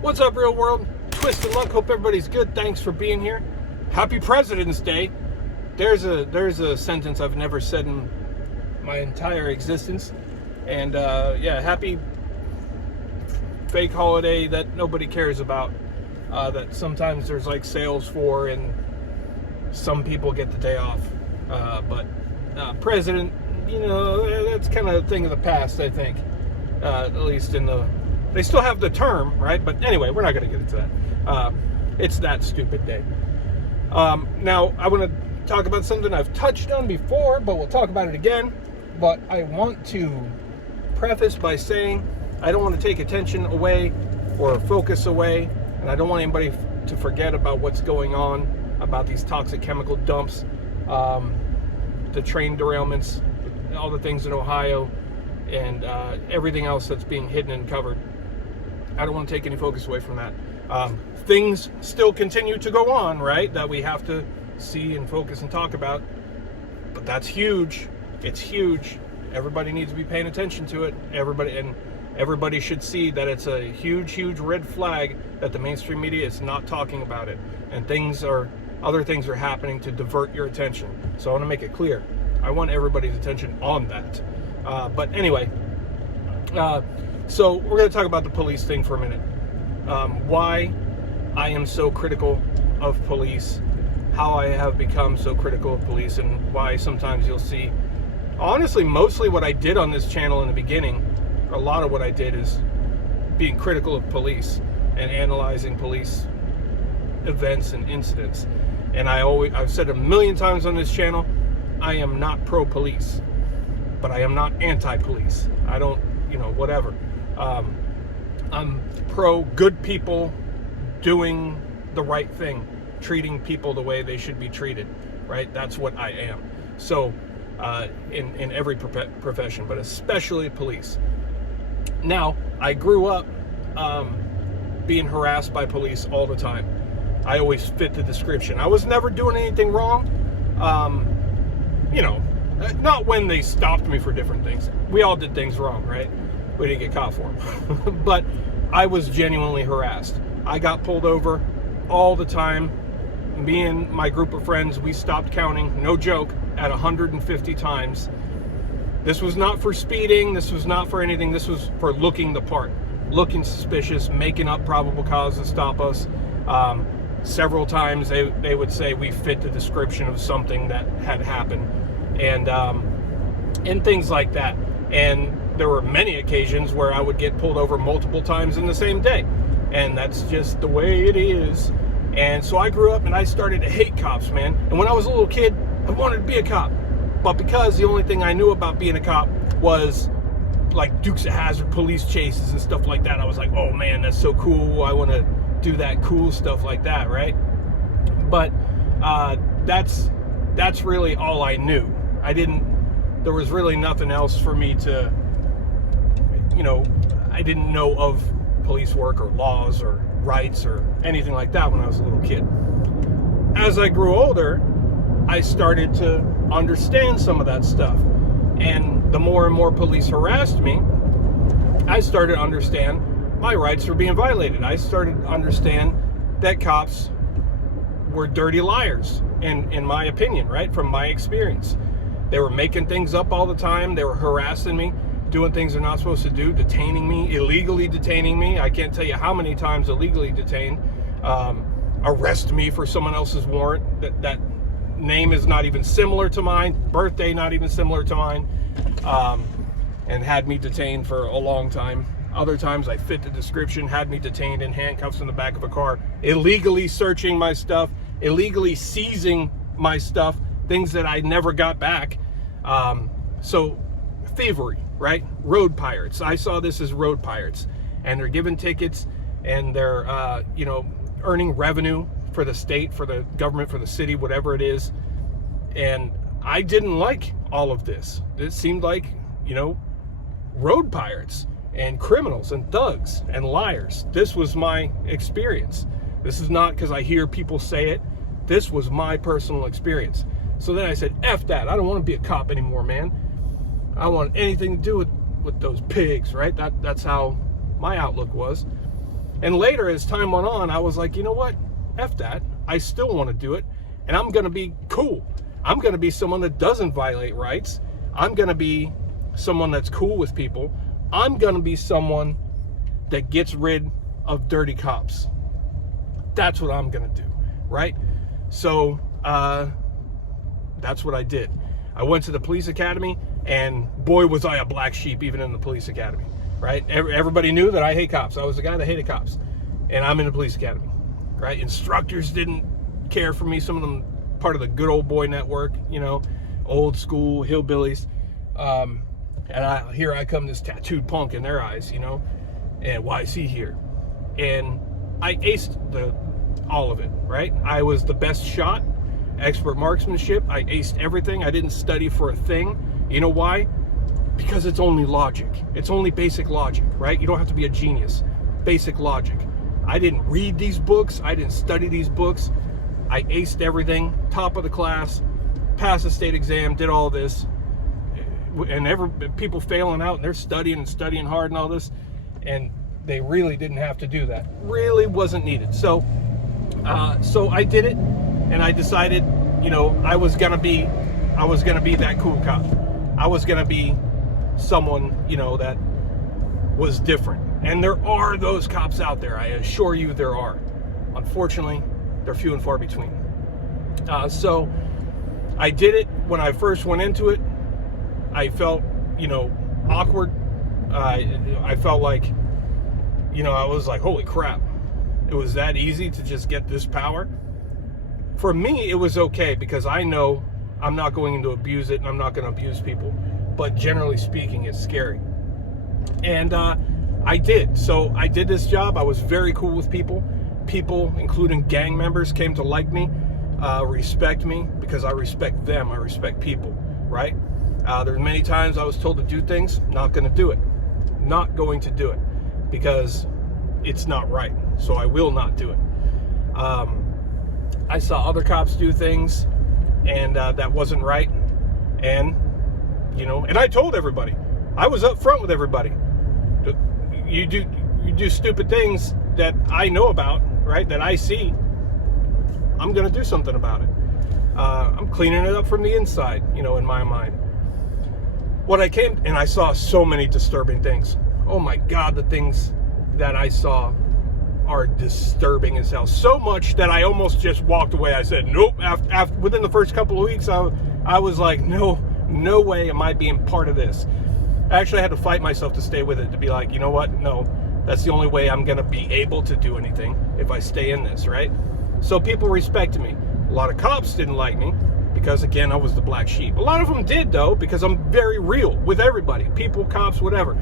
What's up, real world? Twisted Luck. Hope everybody's good. Thanks for being here. Happy President's Day. There's a sentence I've never said in my entire existence. And yeah, happy fake holiday that nobody cares about. That sometimes there's like sales for, and some people get the day off. But president, you know, that's kind of a thing of the past, I think. At least they still have the term, right? But anyway, we're not going to get into that. It's that stupid day. Now, I want to talk about something I've touched on before, but we'll talk about it again. But I want to preface by saying I don't want to take attention away or focus away, and I don't want anybody to forget about what's going on, about these toxic chemical dumps, the train derailments, all the things in Ohio, and everything else that's being hidden and covered. I don't want to take any focus away from that. Things still continue to go on, right? That we have to see and focus and talk about. But that's huge. It's huge. Everybody needs to be paying attention to it. Everybody should see that it's a huge, huge red flag that the mainstream media is not talking about it. And other things are happening to divert your attention. So I want to make it clear. I want everybody's attention on that. But anyway, so we're going to talk about the police thing for a minute. Why I am so critical of police, how I have become so critical of police, and why sometimes you'll see, honestly, mostly what I did on this channel in the beginning, a lot of what I did is being critical of police and analyzing police events and incidents. And I've said a million times on this channel, I am not pro-police, but I am not anti-police. I don't, whatever. I'm pro good people doing the right thing, treating people the way they should be treated, right? That's what I am. So in every profession, but especially police. Now, I grew up being harassed by police all the time. I always fit the description. I was never doing anything wrong. Not when they stopped me for different things. We all did things wrong, right? We didn't get caught for them. But I was genuinely harassed. I got pulled over all the time. Me and my group of friends, we stopped counting, no joke, at 150 times. This was not for speeding. This was not for anything. This was for looking the part, looking suspicious, making up probable cause to stop us. Several times they would say we fit the description of something that had happened, and things like that. And there were many occasions where I would get pulled over multiple times in the same day, and that's just the way it is. And so I grew up and I started to hate cops, man. And when I was a little kid, I wanted to be a cop, but because the only thing I knew about being a cop was like Dukes of Hazzard police chases and stuff like that, I was like, oh man, that's so cool. I want to do that cool stuff like that, right? But that's really all I knew. There was really nothing else for me to, I didn't know of police work or laws or rights or anything like that when I was a little kid. As I grew older, I started to understand some of that stuff. And the more and more police harassed me, I started to understand my rights were being violated. I started to understand that cops were dirty liars, in my opinion, right? From my experience. They were making things up all the time. They were harassing me, doing things they're not supposed to do, detaining me, illegally detaining me. I can't tell you how many times illegally detained. Arrest me for someone else's warrant. That name is not even similar to mine. Birthday not even similar to mine. And had me detained for a long time. Other times I fit the description, had me detained in handcuffs in the back of a car, illegally searching my stuff, illegally seizing my stuff, things that I never got back. So thievery, right? Road pirates. I saw this as road pirates, and they're giving tickets, and they're earning revenue for the state, for the government, for the city, whatever it is. And I didn't like all of this. It seemed like, road pirates and criminals and thugs and liars. This was my experience. This is not because I hear people say it. This was my personal experience. So then I said, F that. I don't want to be a cop anymore, man. I don't want anything to do with those pigs, right? That's how my outlook was. And later, as time went on, I was like, you know what? F that. I still want to do it. And I'm going to be cool. I'm going to be someone that doesn't violate rights. I'm going to be someone that's cool with people. I'm going to be someone that gets rid of dirty cops. That's what I'm going to do, right? So that's what I did. I went to the police academy, and boy, was I a black sheep even in the police academy, right? Everybody knew that I hate cops. I was the guy that hated cops, and I'm in the police academy, right? Instructors didn't care for me. Some of them part of the good old boy network, you know, old school hillbillies. And here I come, this tattooed punk in their eyes, you know, and why is he here? And I aced all of it, right? I was the best shot, expert marksmanship. I aced everything. I didn't study for a thing. You know why? Because it's only logic. It's only basic logic, right? You don't have to be a genius. Basic logic. I didn't read these books. I didn't study these books. I aced everything, top of the class, passed the state exam, did all this. And people failing out, and they're studying and studying hard and all this, and they really didn't have to do that. Really wasn't needed. So I did it, and I decided, you know, I was gonna be that cool cop. I was gonna be someone, you know, that was different. And there are those cops out there. I assure you, there are. Unfortunately, they're few and far between. So I did it. When I first went into it, I felt, you know, awkward. I felt like, you know, I was like, holy crap. It was that easy to just get this power. For me, it was okay because I know I'm not going to abuse it and I'm not going to abuse people. But generally speaking, it's scary. And I did. So I did this job. I was very cool with people. People, including gang members, came to like me, respect me, because I respect them. I respect people, right? There's many times I was told to do things, not going to do it. Not going to do it because it's not right. So I will not do it. I saw other cops do things, and that wasn't right. And, you know, and I told everybody. I was up front with everybody. You do stupid things that I know about, right, that I see, I'm going to do something about it. I'm cleaning it up from the inside, you know, in my mind. What I came, and I saw so many disturbing things. Oh my God, the things that I saw are disturbing as hell. So much that I almost just walked away. I said, nope. After within the first couple of weeks, I was like, no way am I being part of this. I actually had to fight myself to stay with it, to be like, you know what? No, that's the only way I'm going to be able to do anything if I stay in this, right? So people respected me. A lot of cops didn't like me because, again, I was the black sheep. A lot of them did, though, because I'm very real with everybody. People, cops, whatever.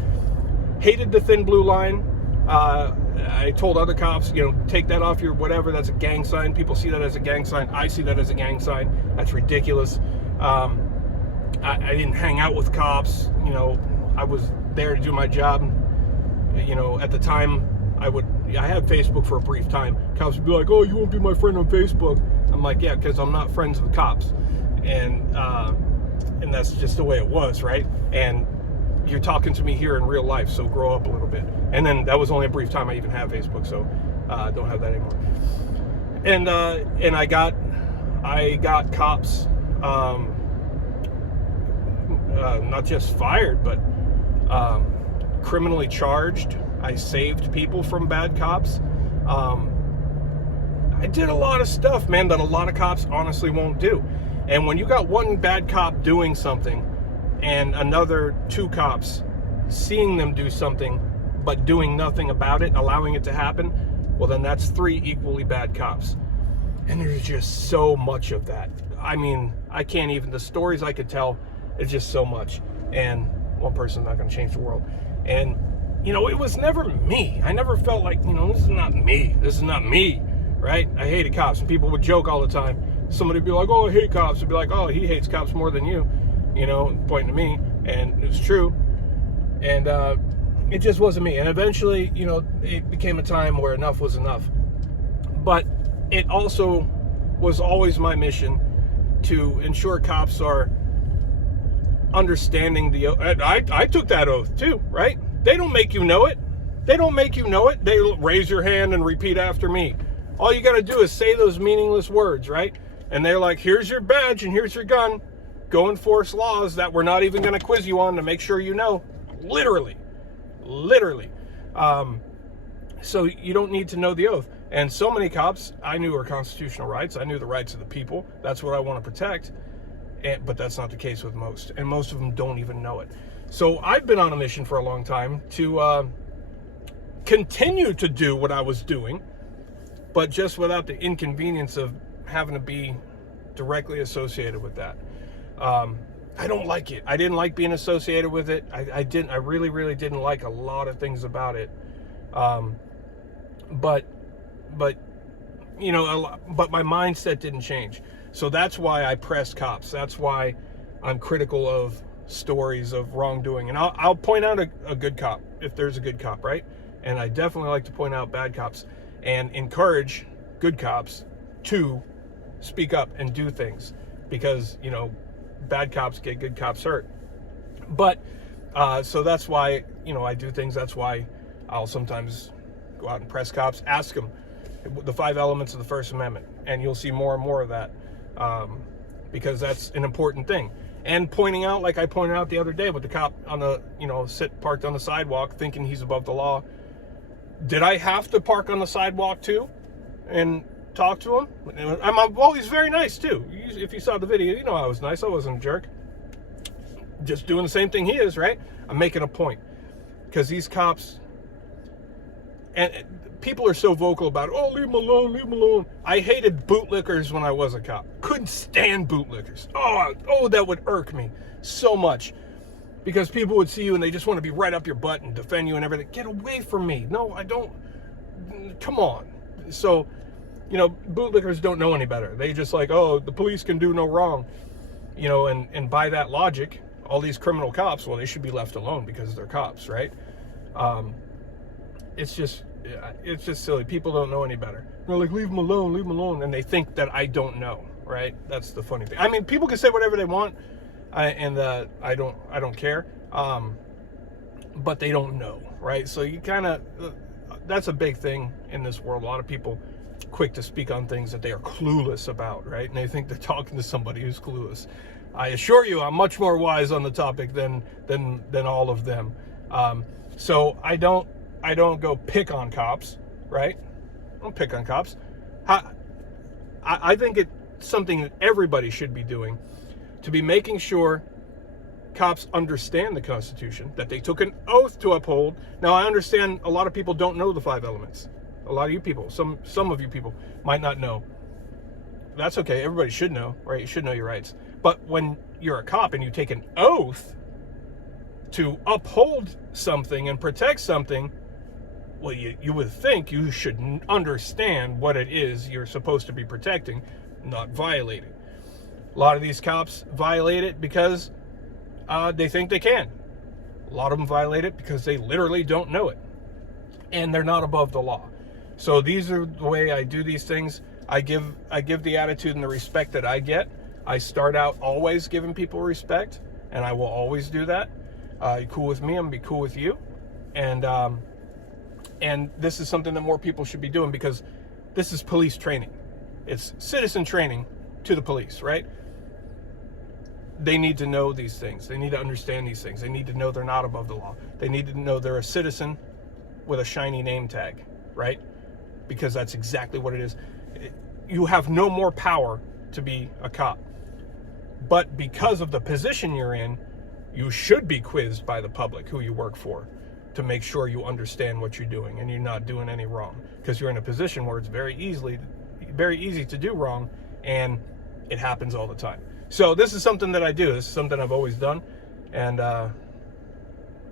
Hated the thin blue line. I told other cops, you know, take that off your whatever. That's a gang sign. People see that as a gang sign. I see that as a gang sign. That's ridiculous. I didn't hang out with cops. You know, I was there to do my job. You know, at the time, I had Facebook for a brief time. Cops would be like, oh, you won't be my friend on Facebook. I'm like, yeah, because I'm not friends with cops. And that's just the way it was, right? And you're talking to me here in real life, so grow up a little bit. And then that was only a brief time I even had Facebook, so I don't have that anymore. And I got cops, not just fired, but criminally charged. I saved people from bad cops. I did a lot of stuff, man, that a lot of cops honestly won't do. And when you got one bad cop doing something and another two cops seeing them do something but doing nothing about it, allowing it to happen, well, then that's three equally bad cops. And there's just so much of that. I mean, I can't even, the stories I could tell, it's just so much. And one person's not going to change the world. And, you know, it was never me. I never felt like, you know, this is not me. This is not me, right? I hated cops. And people would joke all the time. Somebody would be like, oh, I hate cops. I'd be like, oh, he hates cops more than you, you know, pointing to me. And it's true. And it just wasn't me. And eventually, you know, it became a time where enough was enough. But it also was always my mission to ensure cops are understanding the oath. I took that oath too, right? They don't make you know it. They don't make you know it. They raise your hand and repeat after me. All you got to do is say those meaningless words, right? And they're like, here's your badge and here's your gun. Go enforce laws that we're not even going to quiz you on to make sure you know. Literally. So you don't need to know the oath. And so many cops I knew were constitutional rights. I knew the rights of the people. That's what I want to protect. But that's not the case with most. And most of them don't even know it. So I've been on a mission for a long time to continue to do what I was doing, but just without the inconvenience of having to be directly associated with that. I don't like it. I didn't like being associated with it. I really didn't like a lot of things about it. But you know, but my mindset didn't change. So that's why I press cops. That's why I'm critical of stories of wrongdoing. And I'll point out a good cop if there's a good cop, right? And I definitely like to point out bad cops and encourage good cops to speak up and do things, because, you know, bad cops get good cops hurt. But so that's why, you know, I do things. That's why I'll sometimes go out and press cops, ask them the 5 elements of the First Amendment, and you'll see more and more of that, because that's an important thing. And pointing out, like I pointed out the other day with the cop on the, you know, parked on the sidewalk thinking he's above the law. Did I have to park on the sidewalk too and talk to him? I'm always very nice too. If you saw the video, you know I was nice. I wasn't a jerk. Just doing the same thing he is, right? I'm making a point, because these cops, and people are so vocal about, oh, leave him alone, leave him alone. I hated bootlickers when I was a cop. Couldn't stand bootlickers. Oh, that would irk me so much, because people would see you and they just want to be right up your butt and defend you and everything. Get away from me. No, I don't. Come on. So, you know, bootlickers don't know any better. They just like, oh, the police can do no wrong. You know, and by that logic, all these criminal cops, well, they should be left alone because they're cops, right? It's just silly. People don't know any better. They're like, leave them alone, and they think that I don't know, right? That's the funny thing. I mean, people can say whatever they want, and I don't care, but they don't know, right? So you kind of, that's a big thing in this world. A lot of people quick to speak on things that they are clueless about, right? And they think they're talking to somebody who's clueless. I assure you, I'm much more wise on the topic than all of them. So I don't go pick on cops, right? I don't pick on cops. I think it's something that everybody should be doing, to be making sure cops understand the Constitution, that they took an oath to uphold. Now, I understand a lot of people don't know the 5 elements. A lot of you people, some of you people might not know. That's okay. Everybody should know, right? You should know your rights. But when you're a cop and you take an oath to uphold something and protect something, well, you would think you should understand what it is you're supposed to be protecting, not violating. A lot of these cops violate it because they think they can. A lot of them violate it because they literally don't know it, and they're not above the law. So these are the way I do these things. I give the attitude and the respect that I get. I start out always giving people respect, and I will always do that. You cool with me, I'm gonna be cool with you. And this is something that more people should be doing, because this is police training. It's citizen training to the police, right? They need to know these things. They need to understand these things. They need to know they're not above the law. They need to know they're a citizen with a shiny name tag, right? Because that's exactly what it is. You have no more power to be a cop. But because of the position you're in, you should be quizzed by the public who you work for, to make sure you understand what you're doing and you're not doing any wrong, because you're in a position where it's very easy to do wrong, and it happens all the time. So this is something that I do. This is something I've always done, and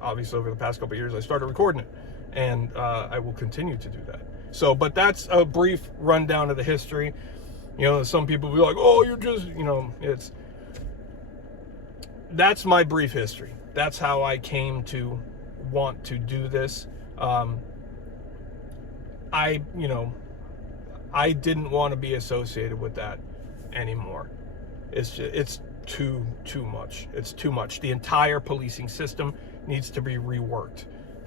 obviously over the past couple of years I started recording it, and I will continue to do that. So, but that's a brief rundown of the history. You know, some people will be like, oh, you're just, you know, that's my brief history. That's how I came to want to do this. I didn't want to be associated with that anymore. It's too much. It's too much. The entire policing system needs to be reworked.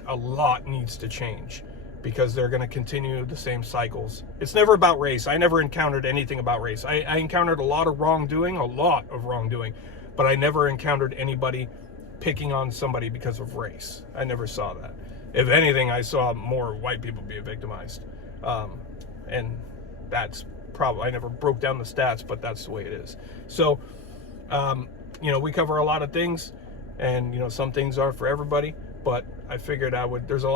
a lot needs to change, because they're going to continue the same cycles. It's never about race. I never encountered anything about race. I encountered a lot of wrongdoing, but I never encountered anybody picking on somebody because of race. I never saw that. If anything, I saw more white people being victimized. And that's probably, I never broke down the stats, but that's the way it is. So, we cover a lot of things, and, some things aren't for everybody, but I figured there's a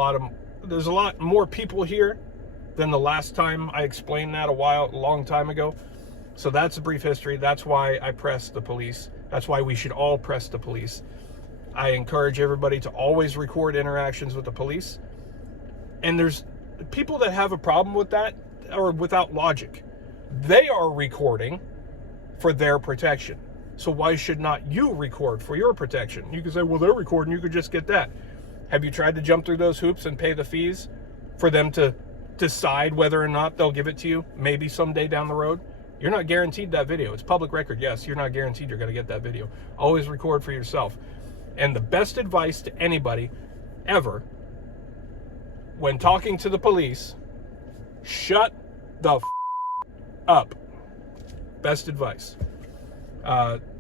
lot more people here than the last time I explained that a long time ago. So that's a brief history. That's why I press the police. That's why we should all press the police. I encourage everybody to always record interactions with the police. And there's people that have a problem with that, or without logic. They are recording for their protection. So why should not you record for your protection? You can say, well, they're recording, you could just get that. Have you tried to jump through those hoops and pay the fees for them to decide whether or not they'll give it to you, maybe someday down the road? You're not guaranteed that video. It's public record. Yes, you're not guaranteed you're going to get that video. Always record for yourself. And the best advice to anybody ever, when talking to the police, shut the up. Best advice.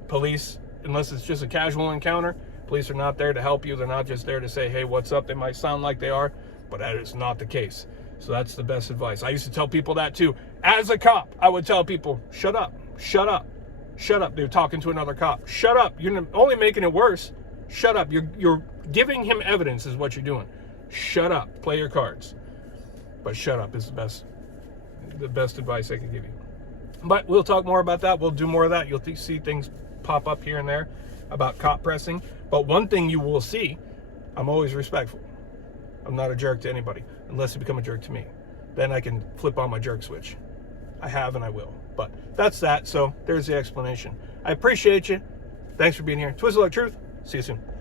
Police, unless it's just a casual encounter, police are not there to help you. They're not just there to say, hey, what's up? They might sound like they are, but that is not the case. So that's the best advice. I used to tell people that too. As a cop, I would tell people, shut up, shut up, shut up. They were talking to another cop. Shut up. You're only making it worse. Shut up. You're giving him evidence is what you're doing. Shut up. Play your cards. But shut up is the best advice I can give you. But we'll talk more about that. We'll do more of that. You'll see things pop up here and there about cop pressing. But one thing you will see, I'm always respectful. I'm not a jerk to anybody, unless you become a jerk to me. Then I can flip on my jerk switch. I have and I will. But that's that. So there's the explanation. I appreciate you. Thanks for being here. Twisted Luck Truth. See you soon.